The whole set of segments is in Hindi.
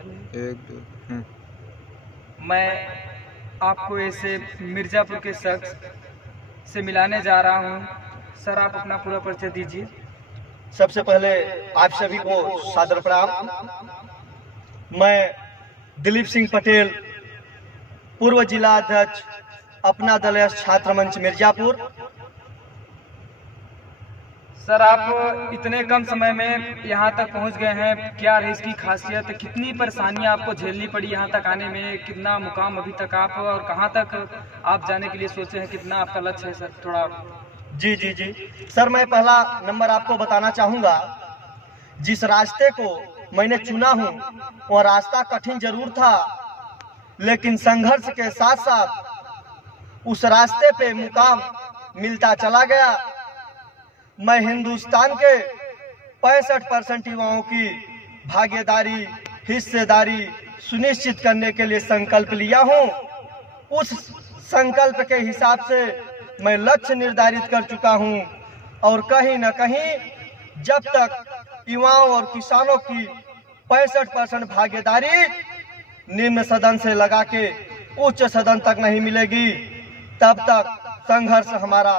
एक दो मैं आपको ऐसे मिर्ज़ापुर के शख्स से मिलाने जा रहा हूँ। सर आप अपना पूरा परिचय दीजिए। सबसे पहले आप सभी को सादर प्रणाम। मैं दिलीप सिंह पटेल, पूर्व जिला अध्यक्ष अपना दल छात्र मंच मिर्जापुर। सर आप इतने कम समय में यहाँ तक पहुँच गए हैं, क्या है इसकी खासियत? कितनी परेशानियाँ आपको झेलनी पड़ी यहाँ तक आने में? कितना मुकाम अभी तक आप और कहाँ तक आप जाने के लिए सोचे हैं? कितना आपका लक्ष्य है सर? थोड़ा जी सर, मैं पहला नंबर आपको बताना चाहूँगा, जिस रास्ते को मैंने चुना हूँ वह रास्ता कठिन जरूर था, लेकिन संघर्ष के साथ साथ उस रास्ते पे मुकाम मिलता चला गया। मैं हिंदुस्तान के 65% युवाओं की भागीदारी, हिस्सेदारी सुनिश्चित करने के लिए संकल्प लिया हूं। उस संकल्प के हिसाब से मैं लक्ष्य निर्धारित कर चुका हूं और कहीं न कहीं जब तक युवाओं और किसानों की 65% भागीदारी निम्न सदन से लगा के उच्च सदन तक नहीं मिलेगी, तब तक संघर्ष हमारा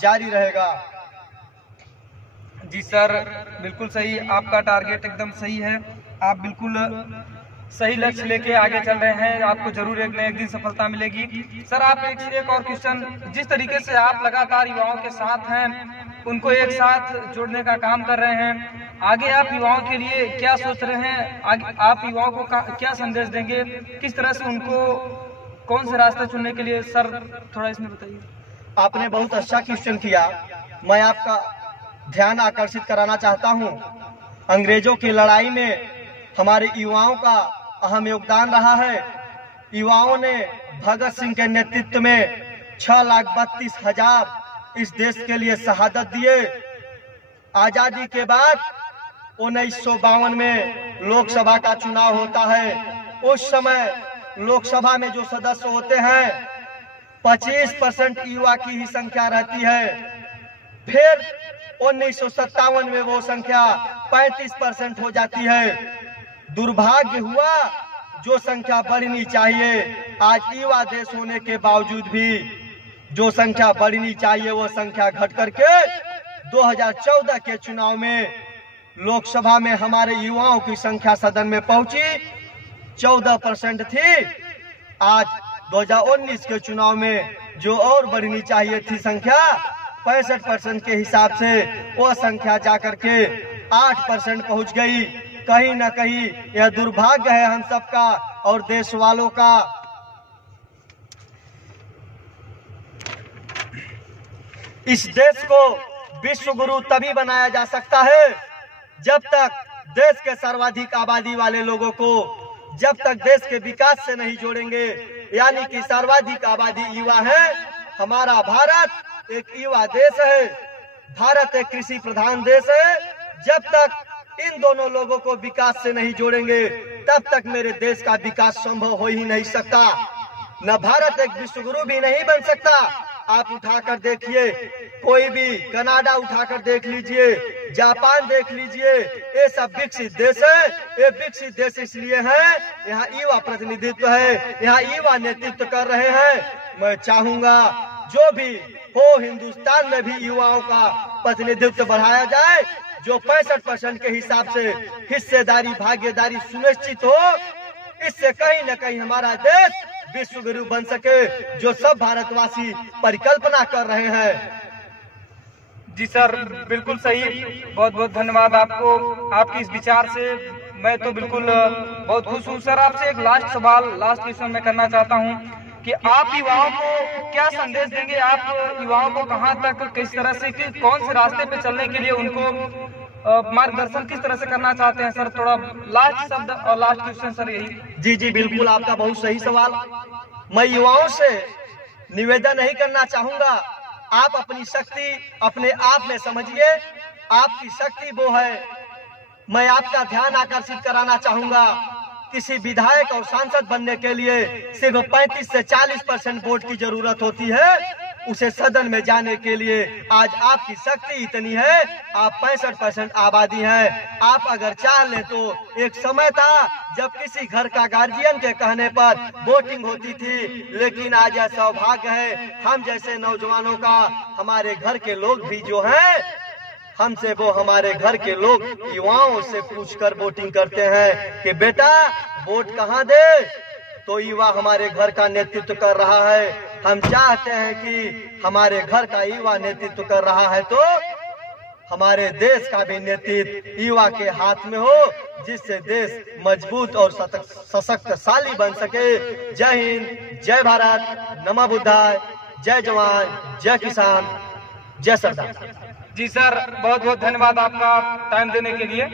जारी रहेगा। जी सर, बिल्कुल सही, आपका टारगेट एकदम सही है। आप बिल्कुल सही लक्ष्य लेके आगे चल रहे हैं, आपको जरूर एक न एक दिन सफलता मिलेगी। सर आप एक और क्वेश्चन, जिस तरीके से आप लगातार युवाओं के साथ हैं, उनको एक साथ जोड़ने का काम कर रहे हैं, आगे आप युवाओं के लिए क्या सोच रहे हैं? आगे आप युवाओं को क्या संदेश देंगे? किस तरह से उनको कौन से रास्ते चुनने के लिए? सर थोड़ा इसमें बताइए। आपने बहुत अच्छा क्वेश्चन किया। मैं आपका ध्यान आकर्षित कराना चाहता हूं। अंग्रेजों की लड़ाई में हमारे युवाओं का अहम योगदान रहा है। युवाओं ने भगत सिंह के नेतृत्व में 6,32,000 इस देश के लिए शहादत दिए। आजादी के बाद 1952 में लोकसभा का चुनाव होता है। उस समय लोकसभा में जो सदस्य होते हैं 25% युवा की ही संख्या रहती है। फिर 1957 में वो संख्या 35% हो जाती है। दुर्भाग्य हुआ, जो संख्या बढ़नी चाहिए, आज युवा देश होने के बावजूद भी जो संख्या बढ़नी चाहिए वो संख्या घट करके 2014 के चुनाव में लोकसभा में हमारे युवाओं की संख्या सदन में पहुंची 14% थी। आज 2019 के चुनाव में जो और बढ़नी चाहिए थी संख्या 65% के हिसाब से वो संख्या जाकर के 8% पहुंच गई। कहीं न कहीं यह दुर्भाग्य है हम सबका और देश वालों का। इस देश को विश्व गुरु तभी बनाया जा सकता है जब तक देश के सर्वाधिक आबादी वाले लोगों को, जब तक देश के विकास से नहीं जोड़ेंगे, यानी कि सर्वाधिक आबादी युवा है। हमारा भारत एक युवा देश है, भारत एक कृषि प्रधान देश है। जब तक इन दोनों लोगों को विकास से नहीं जोड़ेंगे तब तक मेरे देश का विकास संभव हो ही नहीं सकता। न भारत एक विश्व गुरु भी नहीं बन सकता। आप उठाकर देखिए, कोई भी कनाडा उठाकर देख लीजिए, जापान देख लीजिए, ये सब विकसित देश है। ये विकसित देश इसलिए है यहाँ युवा प्रतिनिधित्व है, यहाँ युवा नेतृत्व कर रहे हैं। मैं चाहूंगा जो भी हो हिंदुस्तान में भी युवाओं का प्रतिनिधित्व बढ़ाया जाए, जो 65% के हिसाब से हिस्सेदारी, भागीदारी सुनिश्चित हो। इससे कहीं न कहीं हमारा देश विश्व गुरु बन सके, जो सब भारतवासी परिकल्पना कर रहे हैं। जी सर, बिल्कुल सही, बहुत बहुत धन्यवाद आपको। आपकी इस विचार से मैं तो बिल्कुल बहुत खुश हूँ। सर आपसे एक लास्ट सवाल, लास्ट क्वेश्चन मैं करना चाहता हूँ कि आप युवाओं को क्या संदेश देंगे? आप युवाओं को कहाँ तक, किस तरह से, कौन से रास्ते पे चलने के लिए उनको मार्गदर्शन किस तरह से करना चाहते हैं? सर थोड़ा लास्ट शब्द और लास्ट क्वेश्चन सर यही। जी बिल्कुल, आपका बहुत सही सवाल। मैं युवाओं से निवेदन नहीं करना चाहूंगा, आप अपनी शक्ति अपने आप में समझिए। आपकी शक्ति वो है। मैं आपका ध्यान आकर्षित कराना चाहूंगा, किसी विधायक और सांसद बनने के लिए सिर्फ 35 से 40% वोट की जरूरत होती है। उसे सदन में जाने के लिए आज आपकी शक्ति इतनी है। आप 65% आबादी है। आप अगर चाह लें तो एक समय था जब किसी घर का गार्जियन के कहने पर वोटिंग होती थी, लेकिन आज यह सौभाग्य है हम जैसे नौजवानों का, हमारे घर के लोग भी जो हैं हमसे, वो हमारे घर के लोग युवाओं से पूछकर वोटिंग करते हैं कि बेटा वोट कहाँ दे। तो युवा हमारे घर का नेतृत्व कर रहा है। हम चाहते हैं कि हमारे घर का युवा नेतृत्व कर रहा है तो हमारे देश का भी नेतृत्व युवा के हाथ में हो, जिससे देश मजबूत और सशक्तशाली बन सके। जय हिंद, जय भारत, नमः बुद्धाय, जय जवान, जय किसान, जय सरदार। जी सर, बहुत बहुत धन्यवाद आपका टाइम देने के लिए।